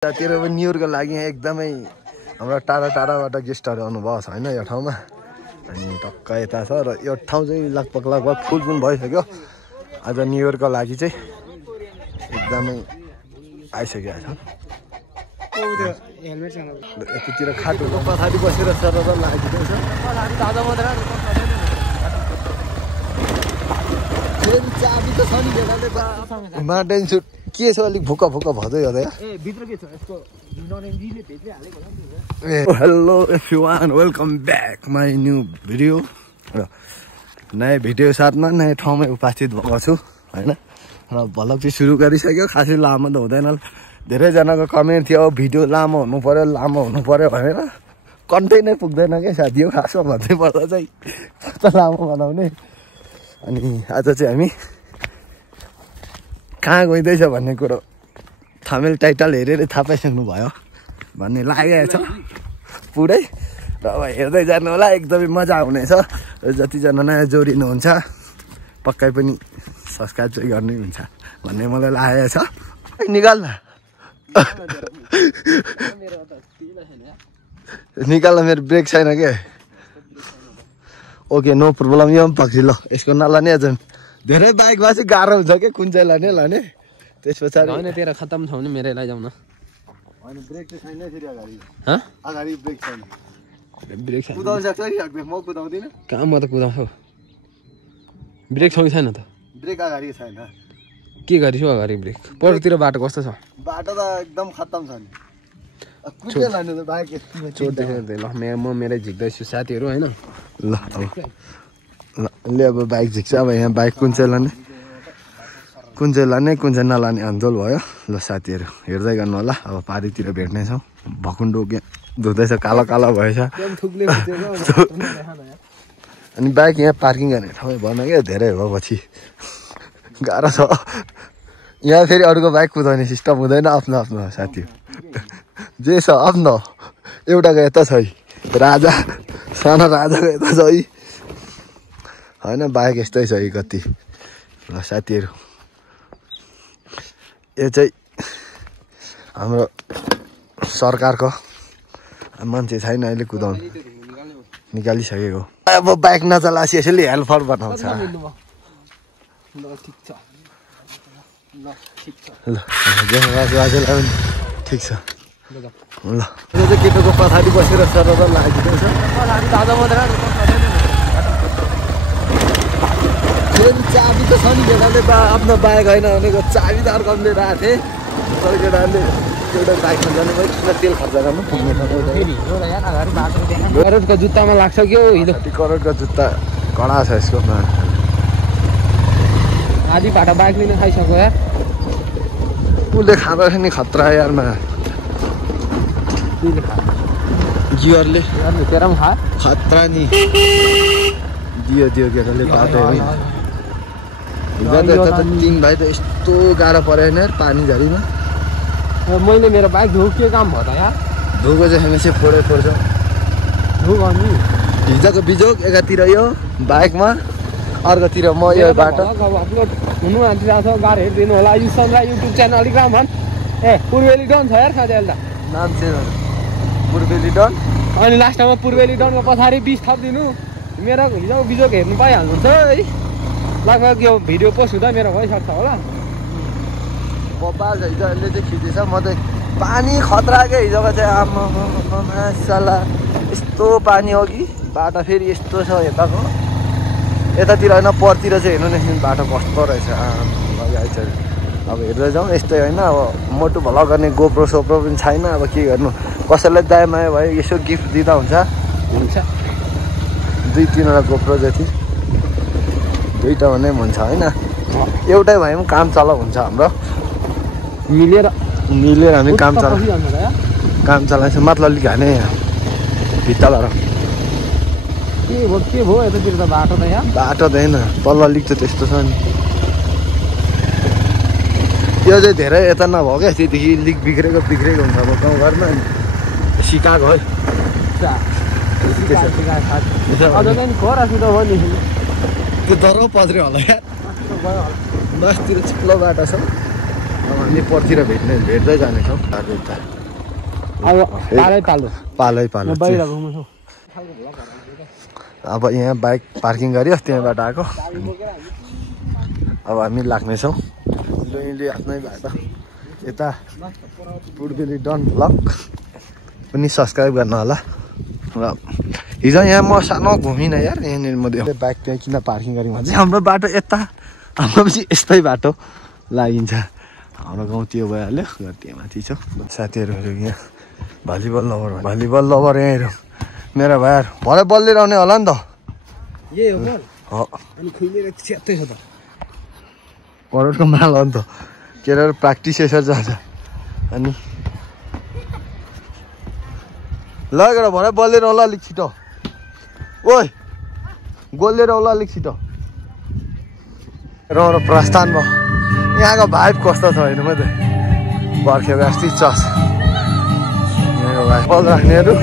तेरो पनि न्यु इयरको लागि एकदमै हाम्रो टाढा टाढाबाट गेस्टहरू आउनुभएको छ होइन यो ठाउँमा। अनि टक्क यता छ र यो ठाउँ चाहिँ लगभग फुल पनि भइसक्यो। आज न्यु इयरको लागि चाहिँ एकदमै आइसकेको छ। यतितिर खाटोको पछाडि बसेर सरर लागिरहेको छ। चाबी त छ नि मार्टिन सुट के छ अलिक भुक्क भदै हो त यार। Hello everyone, welcome back my new video. र नयाँ भिडियो साथमा नयाँ ठाउँमै उपस्थित भएको छु होइन। र भ्लग चाहिँ सुरु गरिसक्यो। खासै लामो त हुँदैन, धेरैजनाको कमेन्ट थियो भिडियो लामो हुनु पर्यो भनेर। कन्टेन्ट नै पुग्दैन क्या साथी हो खासमा भन्दै पर्दा चाहिँ कस्तो लामो बनाउने। अनि आज चाहिँ हामी कहाँ गइँदैछ भन्ने कुरो थम्बनेल टाइटल हेरेर थाहा पाइसक्नु भयो भन्ने लागेको छ पुरै। र अब हेर्दै जानु होला, एकदमै मजा आउनेछ। र जतिजना नयाँ जोडिनुहुन्छ पक्कै पनि सब्सक्राइब चाहिँ गर्नै हुन्छ भन्ने मलाई लागेको छ। निकाल्न मेरो ब्रेक छैन के। ओके नो प्रब्लम, यो पनि पक्सी ल। यसको नलाने अझ धेरै बाइकमा चाहिँ गाह्रो हुन्छ कि कुन चाहिँ लाने त्यस पछाडि होइन तेरो खत्तम छ भने मेरै लैजाउँ न। होइन ब्रेक चाहिँ छैन फेरि अगाडि ब्रेक छैन। ब्रेक छैन कुदाउन सक्छ नि म कुदाउँदिनँ। कहाँ म त कुदाउँछु, ब्रेक छ कि छैन त? ब्रेक अगाडि छैन। के गरिस् अगाडि ब्रेक? पछितिर बाटो कस्तो छ? बाटो त एकदम खत्तम छ नि। कुन लाने त बाइक चोट देखेर ल म मेरै झिक्दैछु साथीहरू होइन। ल ल अब बाइक झिक्छ। अब यहाँ बाइक कुन चाहिँ लाने कुन चाहिँ नलाने अन्जोल भयो। ल साथीहरू हेर्दै गर्नु होला। अब पारीतिर भेट्नेछौँ। भकुन्डो धुँदैछ, कालो भएछ। अनि बाइक यहाँ पार्किङ गर्ने ठाउँ भएन क्या, धेरै हो पछि गाह्रो छ। यहाँ फेरि अरूको बाइक कुदाउने सिस्टम हुँदैन, आफ्नो साथी जे छ आफ्नो। एउटाको यता छ राजा, सानो राजाको यता छ होइन। बाइक यस्तै छ कति। ल साथीहरू यो चाहिँ हाम्रो सरकारको मान्छे छैन अहिले कुदाउनु, निकालिसकेको। अब बाइक नचलासी यसैले हेल्पर बनाउँछ। ल बाजेलाई पनि ठिक छ। ल यो चाहिँ केटोको पछाडि बसेर सरर लागिरहेको छ। चाबी त छ नि केटाले आफ्नो बाइक होइन भनेको चाबी त अर्काउनु लिएर आएको थिएँ। तर केटाले एउटा बाइकमा जानु भयो, किन तेल खर्च गर्नु पुग्ने छ। करोडको जुत्तामा लाग्छ क्या हिजो। करोडको जुत्ता कडा छ यसको। आधी बाटो बाइक लिन खाइसक्यो यार। उसले खाँदैछ नि खतरा यारमा। जियरले तेरो पनि खा खतरा नि दियो केटाले बाटो। हिजो त 3 भाइ त यस्तो गाह्रो परेन यार पानी झरीमा। मैले मेरो बाइक धोएको के काम भयो त यार? धोएको चाहिँ हमेसा फोड्छ। धोक अनि हिजोको बिजोग एकातिर यो बाइकमा, अर्कोतिर म यो बाटो अपलोड हुनु आँटिरहेको छ। गाह्रो हेरिदिनु होला। यो सनराइज युट्युब च्यानल अलिक राम भन्। पूर्वेली डन छ यार खाँदै अहिले त नाम चाहिँ पूर्वेली डन। अनि लास्टमा पूर्वेली डनको पछाडि 20 थपिदिनु। मेरो हिजोको बिजोग हेर्नु पाइहाल्नुहुन्छ है। लगभग यो भिडियो पोस्ट हुँदा मेरो भइसक्छ होला। बबाल छ हिजो अहिले चाहिँ खिचेछ। म चाहिँ पानी खतरा क्या हिजोको चाहिँ। आमासाला यस्तो पानी हो कि बाटो फेरि यस्तो छ यताको। यतातिर होइन परतिर चाहिँ हेर्नु नि बाटो कस्तो रहेछ। अब हेर्दै जाउँ यस्तै होइन। अब मोटो भला गर्ने गोप्रो सोप्रो पनि छैन। अब के गर्नु, कसैलाई दायाँ भयो यसो गिफ्ट दिँदा हुन्छ। 2-3वटा गोप्रो जति, 2टा भने पनि हुन्छ होइन। एउटै भए पनि काम चलाउ हुन्छ हाम्रो। मिलेर हामी काम चलाउँछ। मतलब अलिक हाने भित्ताबाट के भयो यतातिर त बाटो त यहाँ बाटो त होइन तल अलिक त त्यस्तो छ नि। यो चाहिँ धेरै यता नभयो क्या, त्यतिखेर लिक बिग्रेको हुन्छ अब गाउँघरमा सिकाएको है। त्यो दह्रो पद्रियो होला यार। बसतिर चिप्लो बाटो छ। हामी पर्तिर भेट्दै जानेछौँ बाटो उता पालै पालो अब यहाँ बाइक पार्किङ गऱ्यो त्यहाँबाट आएको अब हामी लाग्नेछौँ लुइँले आफ्नै बाटो यता पुर्बेली डन ब्लग पनि सब्सक्राइब गर्न होला र हिजो यहाँ म सानो घुमिनँ यार यहाँनिर म बाइक त्यहाँ किन पार्किङ गरेँ भने चाहिँ हाम्रो बाटो यता हाम्रो पछि यस्तै बाटो लागिन्छ हाम्रो गाउँ त्यो भइहाल्यो घर त्यहाँ माथि छ साथीहरू यहाँ भलिबल लभर यहीँहरू मेरो भाइहरू भरे बल लिएर आउने होला नि त करोडको माल हो नि त के अरे प्र्याक्टिस यसरी जान्छ अनि लगेर भरे बल लिएर आउला अलिक छिटो ओइ गोल लिएर आउला अलिक छिटो र प्रस्थान भयो यहाँको भाइब कस्तो छ होइन म त बर्खेको अस्ति चस यहाँको भाइ बल राख्नेहरू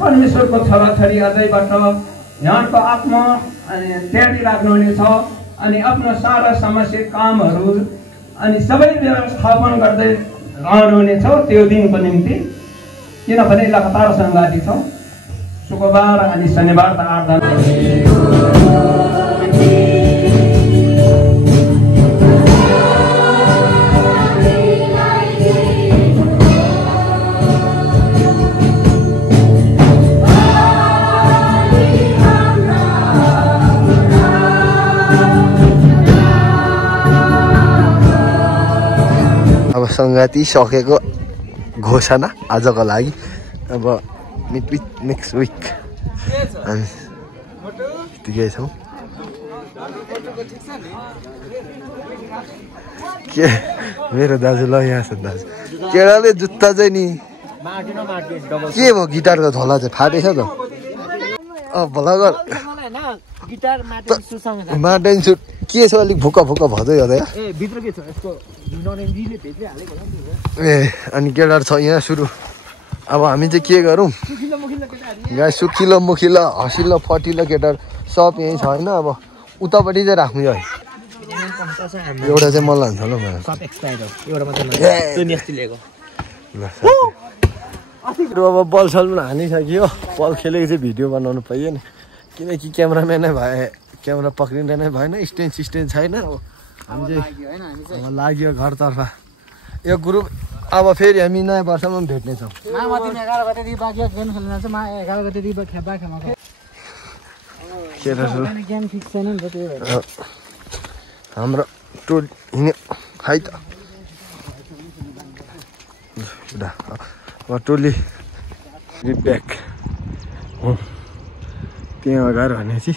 परमेश्वरको छोराछोरी अझैबाट यहाँको आत्मा अनि त्यागी राख्नुहुनेछ अनि आफ्नो सारा समस्या कामहरू अनि सबै व्यवस्थापन गर्दै रहनुहुनेछ त्यो दिनको निम्ति किनभने लगातार सङ्गाती छौँ शुक्रबार अनि शनिबार त 8 दिन अब सङ्गाती सकेको घोषणा आजको लागि अब नेक्स्ट विक हामी यतिकै छौँ के मेरो दाजु ल यहाँ छ दाजु केटाले जुत्ता चाहिँ नि के भयो गिटारको झोला चाहिँ फाटेछ त भलागर मार्टिन सुट के छ अलिक भुक्क भदै हो त ए अनि केटाहरू छ यहाँ सुरु अब हामी चाहिँ के गरौँ गाई सुखिलो मुखिलो हँसिलो फटिलो केटाहरू सब यहीँ छ होइन अब उतापट्टि चाहिँ राख्नु है एउटा चाहिँ मलाई हुन्छ ल अब बल सलमा हानिसक्यो बल खेलेको चाहिँ भिडियो बनाउनु पाइयो नि किनकि क्यामराम्यानै भए क्यामेरा पक्रिँदैन भएन स्ट्यान्ड छैन अब हामी चाहिँ लाग्यो घरतर्फ यो ग्रुप अब फेरि हामी नयाँ वर्षमा पनि भेट्नेछौँ हाम्रो टोली हिँड्यो है त टोली ब्याक त्यहाँ गएर भनेपछि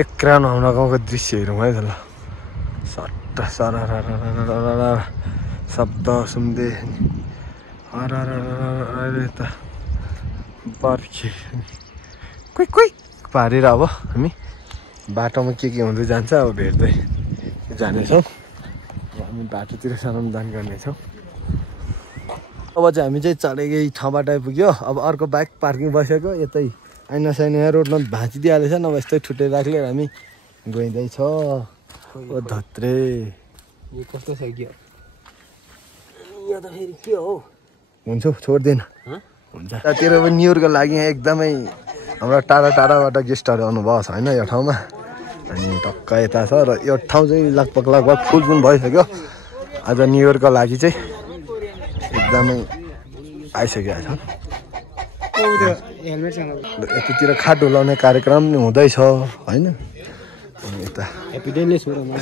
एक राउन्ड हाम्रो गाउँको दृश्य हेरौँ है त ल सट्ट सर शब्द सुन्दै यता बर्खे कोही पारेर अब हामी बाटोमा के हुँदै जान्छ अब भेट्दै जानेछौँ हामी बाटोतिर अनुदान गर्नेछौँ अब चाहिँ हामी चाहिँ चढेकै ठाउँबाट आइपुग्यो अब अर्को बाइक पार्किङ बसेको यतै ऐना साइना रोडमा भाँचिदिइहालेछ नभए यस्तै छुट्टै राख्ले हामी गइँदैछ ओ धत्रे कस्तो छ के यो त फेरि के हो हुन्छ छोड्दैन हुन्छ त्यतिर पनि न्यु इयरको लागि एकदमै हाम्रो टाढाबाट गेस्टहरू आउनुभएको छ होइन यो ठाउँमा अनि टक्क यता छ र यो ठाउँ चाहिँ लगभग फुल पनि भइसक्यो आज न्यु इयरको लागि चाहिँ एकदमै आइसकेको छ यतातिर खाट ढुलाउने कार्यक्रम हुँदैछ होइन यता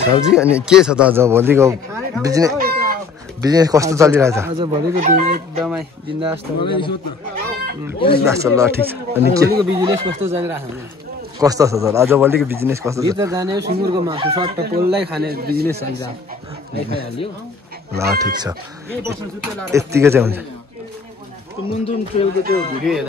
सब्जी अनि के छ त अझ भोलिको बिजनेस कस्तो चलिरहेछ आज भोलिको दिन एकदमै बिन्दास ल ठिक छ अनि भोलिको बिजनेस कस्तो चलिरहेछ कस्तो छ त आज भोलिको बिजनेस कस्तो छ जाने सुँगुरको मासु सट्ट पोललाई खाने बिजनेस चलिरहेछ ल ठिक छ यत्तिकै चाहिँ हुन्छ मुन्टुन ट्रेलको त्यो भिडियो